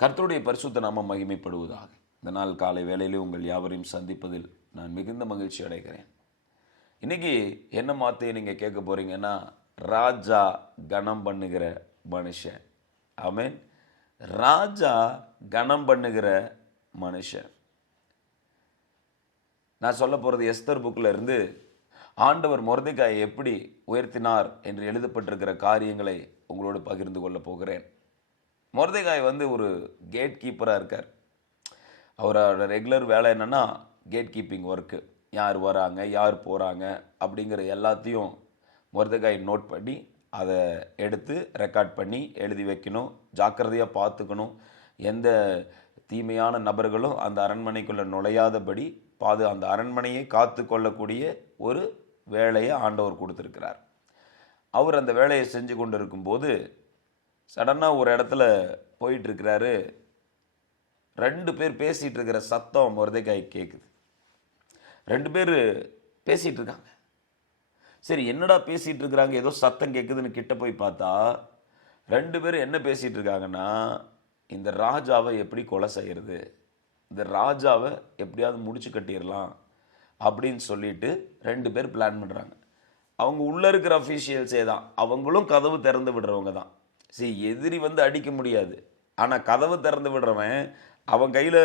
கர்த்தருடைய பரிசுத்த நாமம் மகிமைப்படுவதாக. இந்த நாள் காலை வேளையிலே உங்கள் யாவரையும் சந்திப்பதில் நான் மிகுந்த மகிழ்ச்சி அடைகிறேன். இன்னைக்கு என்ன வார்த்தையை நீங்கள் கேட்க போறீங்கன்னா, ராஜா கனம் பண்ணுகிற மனுஷன். ஆமென். ராஜா கனம் பண்ணுகிற மனுஷன். நான் சொல்ல போகிறது எஸ்தர் புக்கில் இருந்து ஆண்டவர் மொர்தெகாயை எப்படி உயர்த்தினார் என்று எழுதப்பட்டிருக்கிற காரியங்களை உங்களோடு பகிர்ந்து கொள்ள போகிறேன். மொர்தெகாய் ஒரு கேட் கீப்பராக இருக்கார். அவரோட ரெகுலர் வேலை என்னென்னா கேட் கீப்பிங் ஒர்க்கு. யார் வராங்க, யார் போகிறாங்க அப்படிங்கிற எல்லாத்தையும் மொர்தெகாய் நோட் பண்ணி அதை எடுத்து ரெக்கார்ட் பண்ணி எழுதி வைக்கணும். ஜாக்கிரதையாக பார்த்துக்கணும். எந்த தீமையான நபர்களும் அந்த அரண்மனைக்குள்ளே நுழையாதபடி அந்த அரண்மனையை காத்து கொள்ளக்கூடிய ஒரு வேலையை ஆண்டவர் கொடுத்துருக்கிறார். அவர் அந்த வேலையை செஞ்சு கொண்டு இருக்கும்போது சடனாக ஒரு இடத்துல போயிட்டுருக்கிறாரு. 2 பேர் பேசிகிட்டு இருக்கிற சத்தம் மொர்தெகாய் கேட்குது. 2 பேர் பேசிகிட்டு இருக்காங்க. சரி, என்னடா பேசிகிட்டு இருக்கிறாங்க, ஏதோ சத்தம் கேட்குதுன்னு கிட்ட போய் பார்த்தா 2 பேர் என்ன பேசிகிட்டு இருக்காங்கன்னா, இந்த ராஜாவை எப்படி கொலை செய்கிறது, இந்த ராஜாவை எப்படியாவது முடிச்சு கட்டிடலாம் அப்படின்னு சொல்லிட்டு 2 பேர் பிளான் பண்ணுறாங்க. அவங்க உள்ளே இருக்கிற அஃபீஷியல்ஸே தான், அவங்களும் கதவு திறந்து விடுறவங்க தான். சரி, எதிரி அடிக்க முடியாது, ஆனால் கதவு திறந்து விடுறவன் அவன் கையில்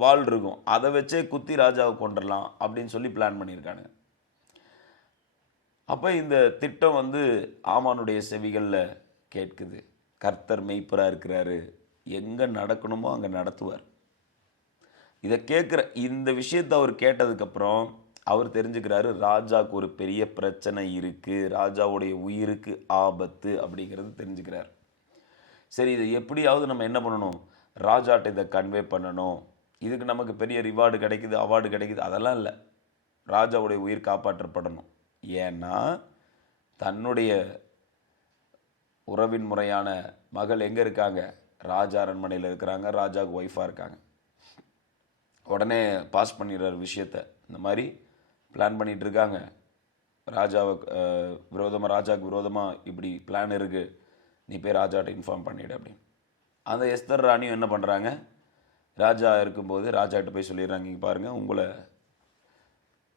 வாள் இருக்கும், அதை வச்சே குத்தி ராஜாவை கொண்டுடலாம் அப்படின்னு சொல்லி பிளான் பண்ணியிருக்கானுங்க. அப்போ இந்த திட்டம் ஆமானுடைய செவிகளில் கேட்குது. கர்த்தர் மெய்ப்பராக இருக்கிறாரு, எங்கே நடக்கணுமோ அங்கே நடத்துவார். இதை கேட்குற இந்த விஷயத்தை அவர் கேட்டதுக்கப்புறம் அவர் தெரிஞ்சுக்கிறாரு, ராஜாவுக்கு ஒரு பெரிய பிரச்சனை இருக்குது, ராஜாவுடைய உயிருக்கு ஆபத்து அப்படிங்கிறது தெரிஞ்சுக்கிறார். சரி, இதை எப்படியாவது நம்ம என்ன பண்ணணும், ராஜாட்ட இதை கன்வே பண்ணணும். இதுக்கு நமக்கு பெரிய ரிவார்டு கிடைக்குது, அவார்டு கிடைக்குது, அதெல்லாம் இல்லை. ராஜாவுடைய உயிர் காப்பாற்றப்படணும். ஏன்னா தன்னுடைய உறவின் முறையான மகள் எங்கே இருக்காங்க, ராஜா அரண்மனையில் இருக்கிறாங்க, ராஜாவுக்கு ஒய்ஃபாக இருக்காங்க. உடனே பாஸ் பண்ணிடுறார் விஷயத்தை. இந்த மாதிரி பிளான் பண்ணிகிட்டு இருக்காங்க, ராஜாவுக்கு விரோதமாக இப்படி பிளான் இருக்குது, நீ போய் ராஜாட்ட இன்ஃபார்ம் பண்ணிவிடு அப்படின்னு. அந்த எஸ்தர் ராணியும் என்ன பண்ணுறாங்க, ராஜா இருக்கும்போது ராஜாட்ட போய் சொல்லிடுறாங்க, இங்கே பாருங்கள், உங்களை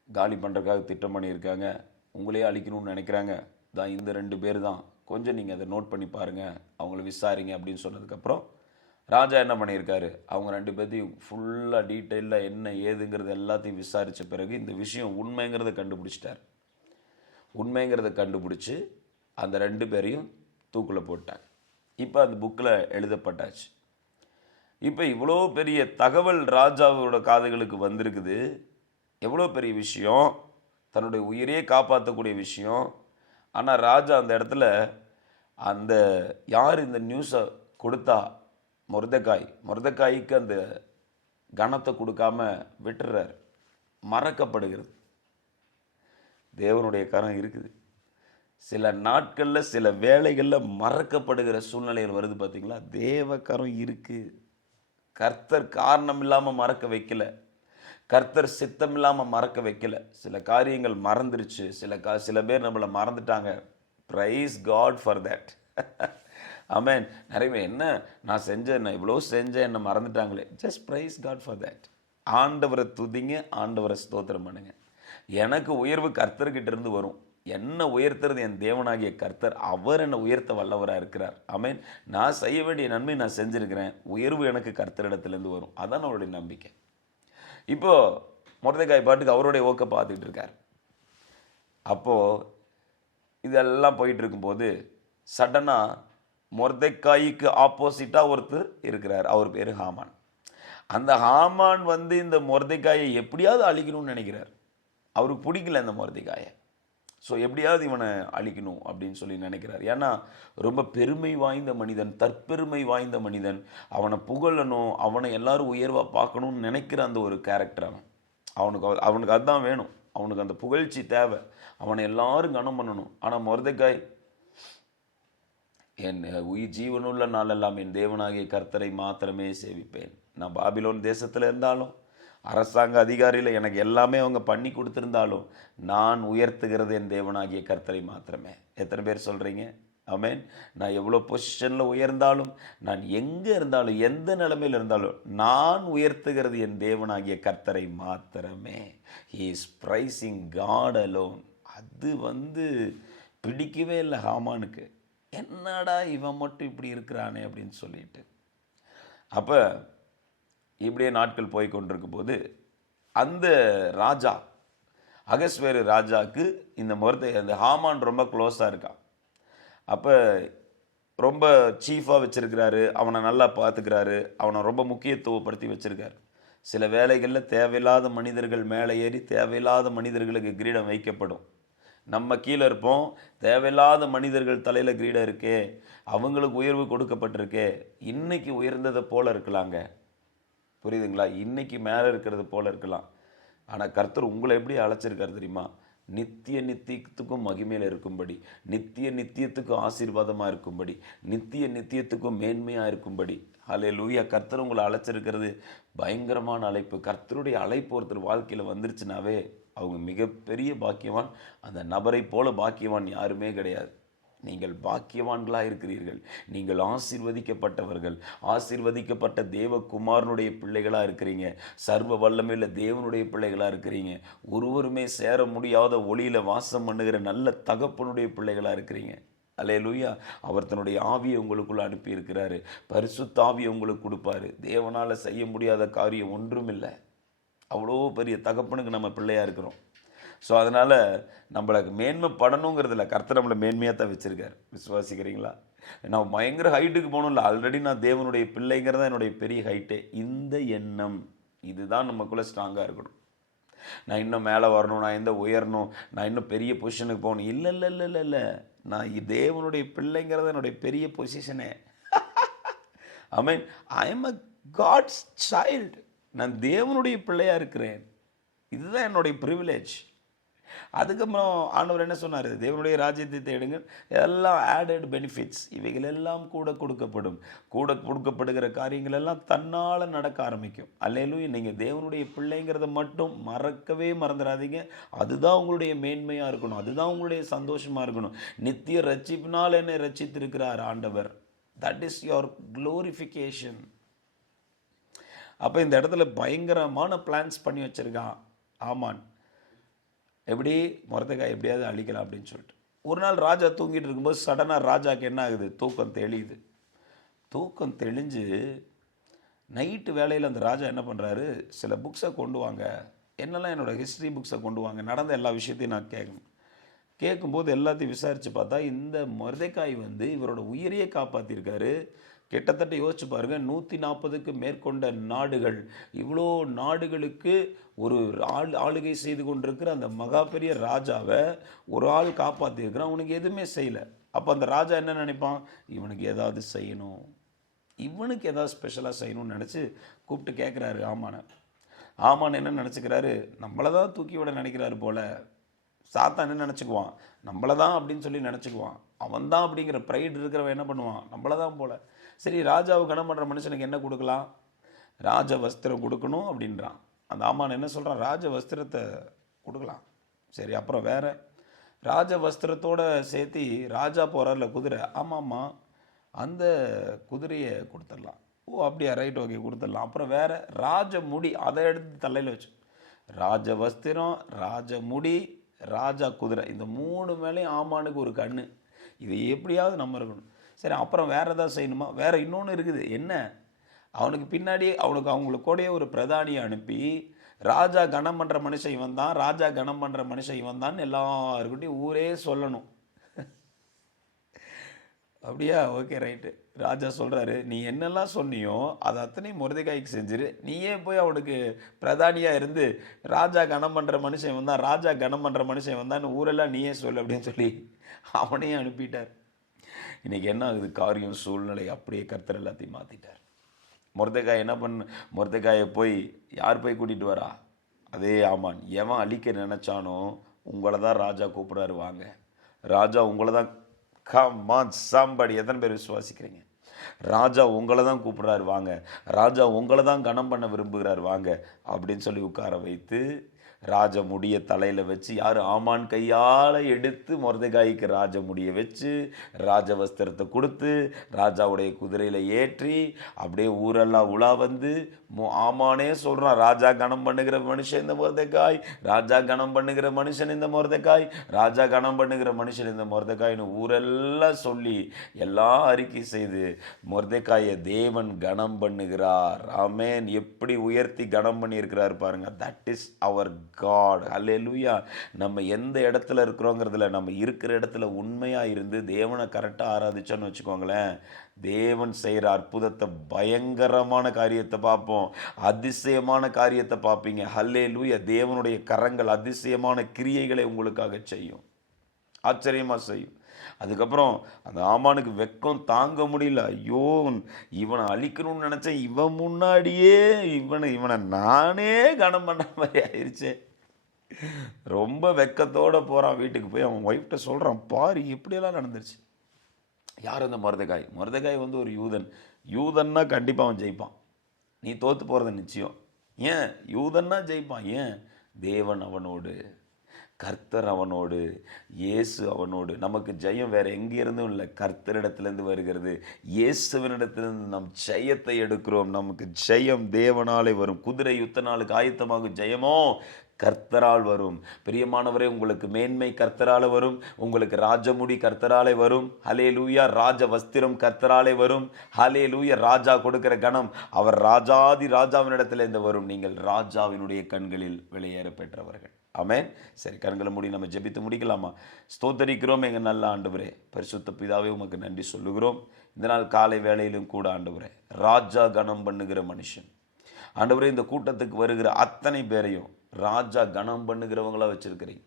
காலி பண்ணுறதுக்காக திட்டம் பண்ணியிருக்காங்க, உங்களையே அழிக்கணும்னு நினைக்கிறாங்க, தான் இந்த 2 பேர் தான், கொஞ்சம் நீங்கள் அதை நோட் பண்ணி பாருங்கள், அவங்கள விசாரிங்க அப்படின்னு சொன்னதுக்கப்புறம் ராஜா என்ன பண்ணியிருக்காரு, அவங்க 2 பேர்த்தையும் ஃபுல்லாக டீட்டெயிலாக என்ன ஏதுங்கிறது எல்லாத்தையும் விசாரித்த பிறகு இந்த விஷயம் உண்மைங்கிறத கண்டுபிடிச்சிட்டார். உண்மைங்கிறத கண்டுபிடிச்சி அந்த 2 பேரையும் தூக்கில் போட்டாங்க. இப்போ அந்த புக்கில் எழுதப்பட்டாச்சு. இப்போ இவ்வளோ பெரிய தகவல் ராஜாவோட காதுகளுக்கு வந்திருக்குது. எவ்வளோ பெரிய விஷயம், தன்னுடைய உயிரையே காப்பாற்றக்கூடிய விஷயம். ஆனால் ராஜா அந்த இடத்துல யார் இந்த நியூஸை கொடுத்தா, மொர்தெகாய்க்கு அந்த கனத்தை கொடுக்காம விட்டுறார், மறக்கப்படுகிறது. தேவனுடைய கரம் இருக்குது. சில நாட்களில் சில வேளைகளில் மறக்கப்படுகிற சூழ்நிலைகள் வருது பார்த்தீங்களா, தேவ கரம் இருக்குது. கர்த்தர் காரணம் இல்லாமல் மறக்க வைக்கல, கர்த்தர் சித்தம் இல்லாமல் மறக்க வைக்கல. சில காரியங்கள் மறந்துருச்சு, சில பேர் நம்மளை மறந்துட்டாங்க. Praise God for that. ஆமென். நிறைய பேர் என்ன நான் செஞ்சேன், நான் இவ்வளோ செஞ்சேன், என்னை மறந்துட்டாங்களே. Just praise God for that. ஆண்டவரை துதிங்க, ஆண்டவரை ஸ்தோத்திரம் பண்ணுங்க. எனக்கு உயர்வு கர்த்தர்கிட்ட இருந்து வரும். என்ன உயர்த்துறது என் தேவனாகிய கர்த்தர், அவர் என்னை உயர்த்த வல்லவராக இருக்கிறார். ஆமென். நான் செய்ய வேண்டிய நன்மை நான் செஞ்சுருக்கிறேன், உயர்வு எனக்கு கர்த்தரிடத்துலேருந்து வரும். அதான் அவருடைய நம்பிக்கை. இப்போது மொர்தெகாய் பாட்டுக்கு அவருடைய ஓக்க பார்த்துக்கிட்டு இருக்கார். அப்போது இதெல்லாம் போயிட்டு இருக்கும்போது சடனாக மொர்தெகாய்க்கு ஆப்போசிட்டாக ஒருத்தர் இருக்கிறார். அவர் பேர் ஹாமான். அந்த ஹாமான் இந்த மொர்தெகாயை எப்படியாவது அழிக்கணும்னு நினைக்கிறார். அவருக்கு பிடிக்கல இந்த மொர்தெகாயை. ஸோ எப்படியாவது இவனை அழிக்கணும் அப்படின்னு சொல்லி நினைக்கிறார். ஏன்னா ரொம்ப பெருமை வாய்ந்த மனிதன், தற்பெருமை வாய்ந்த மனிதன், அவனை புகழணும், அவனை எல்லாரும் உயர்வாக பார்க்கணும்னு நினைக்கிற அந்த ஒரு கேரக்டர் அவனுக்கு அதுதான் வேணும். அவனுக்கு அந்த புகழ்ச்சி தேவை, அவனை எல்லாரும் கனம் பண்ணணும். ஆனால் மொர்தெகாய், என் ஜீவனுள்ள நாளெல்லாம் என் தேவனாகிய கர்த்தரை மாத்திரமே சேவிப்பேன். நான் பாபிலோன் தேசத்தில் இருந்தாலும், அரசாங்க அதிகாரியில் எனக்கு எல்லாமே அவங்க பண்ணி கொடுத்துருந்தாலும், நான் உயர்த்துகிறது என் தேவனாகிய கர்த்தரை மாத்திரமே. எத்தனை பேர் சொல்கிறீங்க? ஆமென். நான் எவ்வளோ பொசிஷனில் உயர்ந்தாலும், நான் எங்கே இருந்தாலும், எந்த நிலைமையில் இருந்தாலும், நான் உயர்த்துகிறது என் தேவனாகிய கர்த்தரை மாத்திரமே. He is praising God alone. அது பிடிக்கவே இல்லை ஹாமானுக்கு. என்னடா இவன் மட்டும் இப்படி இருக்கிறானே அப்படின்னு சொல்லிட்டு. அப்போ இப்படியே நாட்கள் போய் கொண்டிருக்கும் போது அந்த ராஜா அகஸ்வேரு ராஜாவுக்கு அந்த ஹாமான் ரொம்ப க்ளோஸாக இருக்கான். அப்போ ரொம்ப சீஃபாக வச்சுருக்கிறாரு, அவனை நல்லா பார்த்துக்கிறாரு, அவனை ரொம்ப முக்கியத்துவப்படுத்தி வச்சுருக்காரு. சில வேளைகளில் தேவையில்லாத மனிதர்கள் மேலே ஏறி தேவையில்லாத மனிதர்களுக்கு கிரீடம் வைக்கப்படும். நம்ம கீழே இருப்போம், தேவையில்லாத மனிதர்கள் தலையில் கிரீடம் இருக்கே, அவங்களுக்கு உயர்வு கொடுக்கப்பட்டிருக்கே. இன்னைக்கு உயர்ந்ததை போல் இருக்கலாங்க, புரியுதுங்களா? இன்னைக்கு மேலே இருக்கிறது போல் இருக்கலாம். ஆனால் கர்த்தர் உங்களை எப்படி அழைச்சிருக்காரு தெரியுமா? நித்திய நித்தியத்துக்கும் மகிமையில் இருக்கும்படி, நித்திய நித்தியத்துக்கும் ஆசீர்வாதமாக இருக்கும்படி, நித்திய நித்தியத்துக்கும் மேன்மையாக இருக்கும்படி. ஹல்லேலூயா. கர்த்தர் உங்களை அழைச்சிருக்கிறது பயங்கரமான அழைப்பு. கர்த்தருடைய அழைப்பு ஒருத்தர் வாழ்க்கையில் வந்துருச்சுனாவே அவங்க மிகப்பெரிய பாக்கியவான். அந்த நபரை போல பாக்கியவான் யாருமே கிடையாது. நீங்கள் பாக்கியவான்களாக இருக்கிறீர்கள். நீங்கள் ஆசீர்வதிக்கப்பட்டவர்கள், ஆசீர்வதிக்கப்பட்ட தேவகுமாரனுடைய பிள்ளைகளாக இருக்கிறீங்க. சர்வ வல்லமையுள்ள தேவனுடைய பிள்ளைகளாக இருக்கிறீங்க. ஒருவருமே சேர முடியாத ஒளியில் வாசம் பண்ணுகிற நல்ல தகப்பனுடைய பிள்ளைகளாக இருக்கிறீங்க. அல்லேலூயா. அவர் தன்னுடைய ஆவியை உங்களுக்குள்ள அனுப்பி இருக்கிறாரு. பரிசுத்த ஆவியை உங்களுக்கு கொடுப்பாரு. தேவனால் செய்ய முடியாத காரியம் ஒன்றும் இல்லை. அவ்வளோ பெரிய தகப்பனுக்கு நம்ம பிள்ளையாக இருக்கிறோம். ஸோ அதனால் நம்மளுக்கு மேன்மைப்படணுங்கிறதுல கர்த்தர் நம்மளை மேன்மையாக தான் வச்சுருக்கார். விசுவாசிக்கிறீங்களா? நான் பயங்கர ஹைட்டுக்கு போகணும்ல, ஆல்ரெடி நான் தேவனுடைய பிள்ளைங்கிறதா என்னுடைய பெரிய ஹைட்டே. இந்த எண்ணம் இதுதான் நமக்குள்ளே ஸ்ட்ராங்காக இருக்கணும். நான் இன்னும் மேலே வரணும், நான் இந்த உயரணும், நான் இன்னும் பெரிய பொசிஷனுக்கு போகணும். இல்லை இல்லை இல்லை இல்லை இல்லை, நான் தேவனுடைய பிள்ளைங்கிறத என்னுடைய பெரிய பொசிஷனே. I mean I am a God's child. நான் தேவனுடைய பிள்ளையாக இருக்கிறேன். இதுதான் என்னுடைய ப்ரிவிலேஜ். அதுக்கப்புறம் ஆண்டவர் என்ன சொன்னார்? தேவனுடைய ராஜ்யத்தை தேடுங்க, எல்லாம் ஆடட் பெனிஃபிட்ஸ், இவைகள் எல்லாம் கூட கொடுக்கப்படும். கூட கொடுக்கப்படுகிற காரியங்கள் எல்லாம் தன்னால் நடக்க ஆரம்பிக்கும். அல்லேலூயா. நீங்கள் தேவனுடைய பிள்ளைங்கிறத மட்டும் மறக்கவே மறந்துடாதீங்க. அதுதான் உங்களுடைய மேன்மையாக இருக்கணும், அதுதான் உங்களுடைய சந்தோஷமாக இருக்கணும். நித்திய ரட்சிப்பினால் என்னை ரட்சித்திருக்கிறார் ஆண்டவர். That is your glorification. அப்போ இந்த இடத்துல பயங்கரமான பிளான்ஸ் பண்ணி வச்சுருக்கான் ஆமான். எப்படி மொர்தெகாய் எப்படியாவது அழிக்கலாம் அப்படின்னு சொல்லிட்டு. ஒரு நாள் ராஜா தூங்கிட்டு இருக்கும்போது சடனாக ராஜாவுக்கு என்ன ஆகுது? தூக்கம் தெளியுது. தூக்கம் தெளிஞ்சு நைட்டு வேலையில் அந்த ராஜா என்ன பண்ணுறாரு? சில புக்ஸை கொண்டு வாங்க, என்னெல்லாம் என்னோடய ஹிஸ்ட்ரி புக்ஸை கொண்டு வாங்க, நடந்த எல்லா விஷயத்தையும் நான் கேட்கணும். கேட்கும்போது எல்லாத்தையும் விசாரித்து பார்த்தா இந்த மொர்தெகாய் இவரோட உயிரையே காப்பாற்றிருக்காரு. கிட்டத்தட்ட யோசிச்சு பாருங்கள், 140க்கு மேற்கொண்ட நாடுகள், இவ்வளோ நாடுகளுக்கு ஒரு ஆளுகை செய்து கொண்டிருக்கிற அந்த மகா பெரிய ராஜாவை ஒரு ஆள் காப்பாற்றிருக்கிறான். அவனுக்கு எதுவுமே செய்யலை. அப்போ அந்த ராஜா என்ன நினைப்பான்? இவனுக்கு ஏதாவது செய்யணும், இவனுக்கு ஏதாவது ஸ்பெஷலாக செய்யணும்னு நினச்சி கூப்பிட்டு கேட்குறாரு ஆமானை. ஆமான் என்ன நினச்சிக்கிறாரு? நம்மளை தான் தூக்கி விட நினைக்கிறாரு போல். சாத்தான் என்ன நினச்சிக்குவான்? நம்மளை தான் அப்படின்னு சொல்லி நினச்சிக்குவான். அவன் தான் அப்படிங்கிற ப்ரைடு இருக்கிறவன் என்ன பண்ணுவான்? நம்மளை தான் போல். சரி, ராஜாவை கனம் பண்ணுற மனுஷனுக்கு என்ன கொடுக்கலாம்? ராஜ வஸ்திரம் கொடுக்கணும் அப்படின்றான். அந்த ஆமான் என்ன சொல்கிறான்? ராஜ வஸ்திரத்தை கொடுக்கலாம். சரி, அப்புறம் வேறு ராஜ வஸ்திரத்தோடு சேர்த்து ராஜா போகிறார்ல குதிரை, ஆமாம்மா அந்த குதிரையை கொடுத்துடலாம். ஓ அப்படியா, ரைட், ஓகே, கொடுத்துடலாம். அப்புறம் வேறு ராஜ முடி, அதை எடுத்து தலையில் வச்சு, ராஜ வஸ்திரம், ராஜ முடி, ராஜா குதிரை, இந்த 3 மேலேயும் ஆமானுக்கு ஒரு கண்ணு. இது எப்படியாவது நம்ம இருக்கணும். சரி, அப்புறம் வேறு எதாவது செய்யணுமா? வேறு இன்னொன்று இருக்குது. என்ன? அவனுக்கு பின்னாடி அவங்களுக்கு கூடயே ஒரு பிரதானியை அனுப்பி, ராஜா கனம் பண்ணுற மனுஷன் இவன் தான், ராஜா கனம் பண்ணுற மனுஷன் இவன் தான் எல்லாருக்கிட்டையும் ஊரே சொல்லணும். அப்படியா, ஓகே, ரைட்டு. ராஜா சொல்கிறாரு, நீ என்னெல்லாம் சொன்னியோ அதை அத்தனையும் மொர்தெகாய்க்கு செஞ்சிரு. நீயே போய் அவனுக்கு பிரதானியாக இருந்து ராஜா கனம் பண்ணுற மனுஷன் இவன் தான், ராஜா கனம் பண்ணுற மனுஷன் இவன் தான் ஊரெல்லாம் நீயே சொல்லு அப்படின்னு சொல்லி அவனையும் அனுப்பிட்டார். இன்றைக்கி என்ன ஆகுது? காரியம் சூழ்நிலை அப்படியே கர்த்தர் எல்லாத்தையும் மாற்றிட்டார். மொர்தெகாய் என்ன மொர்தெகாயை யார் போய் கூட்டிகிட்டு வரா? அதே ஆமான். எவன் அழிக்க நினச்சானோ உங்களை தான் ராஜா கூப்பிட்றாரு, வாங்க. ராஜா உங்களை தான், கம் ஆன் சம்படி, எத்தனை பேர் விசுவாசிக்கிறீங்க? ராஜா உங்களை தான் கூப்பிட்றாரு, வாங்க. ராஜா உங்களை தான் கனம் பண்ண விரும்புகிறார், வாங்க அப்படின்னு சொல்லி உட்கார வைத்து ராஜமுடியை தலையில் வச்சு, யார் ஆமான் கையால் எடுத்து மொர்தெகாய்க்கு ராஜமுடியை வச்சு, ராஜவஸ்திரத்தை கொடுத்து, ராஜாவுடைய குதிரையில் ஏற்றி அப்படியே ஊரெல்லாம் உலா வந்து, ஆமானே சொல்கிறான், ராஜா கணம் பண்ணுகிற மனுஷன் இந்த மொர்தெகாய், ராஜா கணம் பண்ணுகிற மனுஷன் இந்த மொர்தெகாய், ராஜா கணம் பண்ணுகிற மனுஷன் இந்த மொர்தெகாய்னு ஊரெல்லாம் சொல்லி எல்லாம் அறிக்கை செய்து மொர்தெகாயை தேவன் கணம் பண்ணுகிறார். ஆமென். எப்படி உயர்த்தி கணம் பண்ணியிருக்கிறார் பாருங்க. தட் இஸ் அவர் காட். அல்லேலூயா. நம்ம எந்த இடத்துல இருக்கிறோங்கிறதுல, நம்ம இருக்கிற இடத்துல உண்மையாக இருந்து தேவனை கரெக்டாக ஆராதிச்சோன்னு வச்சுக்கோங்களேன், தேவன் செய்கிற அற்புதத்தை, பயங்கரமான காரியத்தை பார்ப்போம், அதிசயமான காரியத்தை பார்ப்பீங்க. அல்லேலூயா. தேவனுடைய கரங்கள் அதிசயமான கிரியைகளை உங்களுக்காக செய்யும், ஆச்சரியமாக செய்யும். அதுக்கப்புறம் அந்த ஆமானுக்கு வெக்கம் தாங்க முடியல. ஐயோ, இவனை அழிக்கணும்னு நினச்சேன், இவன் முன்னாடியே இவனை நானே கனம் பண்ண மாதிரி ஆயிடுச்சு. ரொம்ப வெக்கத்தோடு போகிறான். வீட்டுக்கு போய் அவன் ஒய்ஃப்ட்ட சொல்கிறான், பாரு எப்படியெல்லாம் நடந்துருச்சு. யார் அந்த மொர்தெகாய்? மொர்தெகாய் வந்து ஒரு யூதன்னா கண்டிப்பாக அவன் ஜெயிப்பான். நீ தோற்று போகிறது நிச்சயம். ஏன்? யூதன்னா ஜெயிப்பான். ஏன்? தேவன் அவனோடு, கர்த்தர் அவனோடு, இயேசு அவனோடு. நமக்கு ஜெயம் வேறு எங்கேருந்தும் இல்லை, கர்த்தரிடத்துலேருந்து வருகிறது. இயேசுவனிடத்திலிருந்து நம் ஜெயத்தை எடுக்கிறோம். நமக்கு ஜெயம் தேவனாலே வரும். குதிரை யுத்த நாளுக்கு ஆயத்தமாகும் ஜெயமோ கர்த்தரால் வரும். பிரியமானவரே, உங்களுக்கு மேன்மை கர்த்தரால் வரும், உங்களுக்கு ராஜமுடி கர்த்தராலே வரும். ஹல்லேலூயா. ராஜ வஸ்திரம் கர்த்தராலே வரும். ஹல்லேலூயா. ராஜா கொடுக்கிற கணம் அவர் ராஜாதி ராஜாவினிடத்திலிருந்து வரும். நீங்கள் ராஜாவினுடைய கண்களில் வெளியேற பெற்றவர்கள். ஆமென். சரி, கண்களை மூடி நம்ம ஜெபித்து முடிக்கலாமா? ஸ்தோத்தரிக்கிறோம் எங்கள் நல்ல ஆண்டவரே, பரிசுத்த பிதாவே, உமக்கு நன்றி சொல்லுகிறோம். இந்த நாள் காலை வேளையிலும் கூட ஆண்டவரே, ராஜா கணம் பண்ணுகிற மனுஷன் ஆண்டவரே, இந்த கூட்டத்துக்கு வருகிற அத்தனை பேரையும் ராஜா கணம் பண்ணுகிறவங்களா வச்சிருக்கிறீங்க.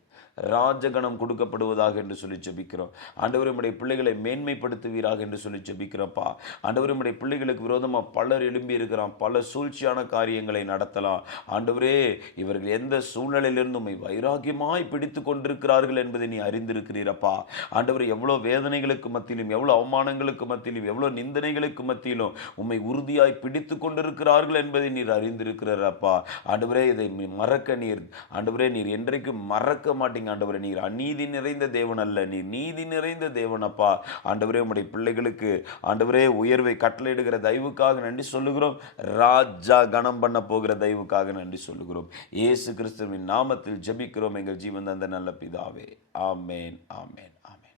ராஜகணம் கொடுக்கப்படுவதாக என்று சொல்லி ஜெபிக்கிறோம். ஆண்டவரே, நம்முடைய பிள்ளைகளை மேன்மைப்படுத்துவீராக என்று சொல்லி ஜெபிக்கிறப்பா. ஆண்டவரே, நம்முடைய பிள்ளைகளுக்கு விரோதமாக பலர் எழும்பி இருக்கிறான், பல சூழ்ச்சியான காரியங்களை நடத்தலாம். ஆண்டவரே, இவர்கள் எந்த சூழ்நிலையிலிருந்து உம்மை வைராக்கியமாய் பிடித்து கொண்டிருக்கிறார்கள் என்பதை நீ அறிந்திருக்கிறீரப்பா. ஆண்டவரே, எவ்வளோ வேதனைகளுக்கு மத்தியிலும், எவ்வளோ அவமானங்களுக்கு மத்தியிலும், எவ்வளோ நிந்தனைகளுக்கு மத்தியிலும் உம்மை உறுதியாய் பிடித்து கொண்டிருக்கிறார்கள் என்பதை நீர் அறிந்திருக்கிறப்பா. ஆண்டவரே, இதை மறக்க நீர், ஆண்டவரே, நீர் என்றைக்கும் மறக்க மாட்டீங்க. ஆண்டவரே, நீர் அநீதி நிறைந்த தேவன் அல்ல, நீர் நீதி நிறைந்த தேவன் அப்பா. ஆண்டவரே, உம்முடைய பிள்ளைகளுக்கு ஆண்டவரே உயர்வை கட்டளையிடுகிற தயவுக்காக நன்றி சொல்லுகிறோம். ராஜா கணம் பண்ண போகிற தயவுக்காக நன்றி சொல்லுகிறோம். இயேசு கிறிஸ்துவின் நாமத்தில் ஜெபிக்கிறோம் எங்கள் ஜீவன் தந்த நல்ல பிதாவே. ஆமேன், ஆமேன்.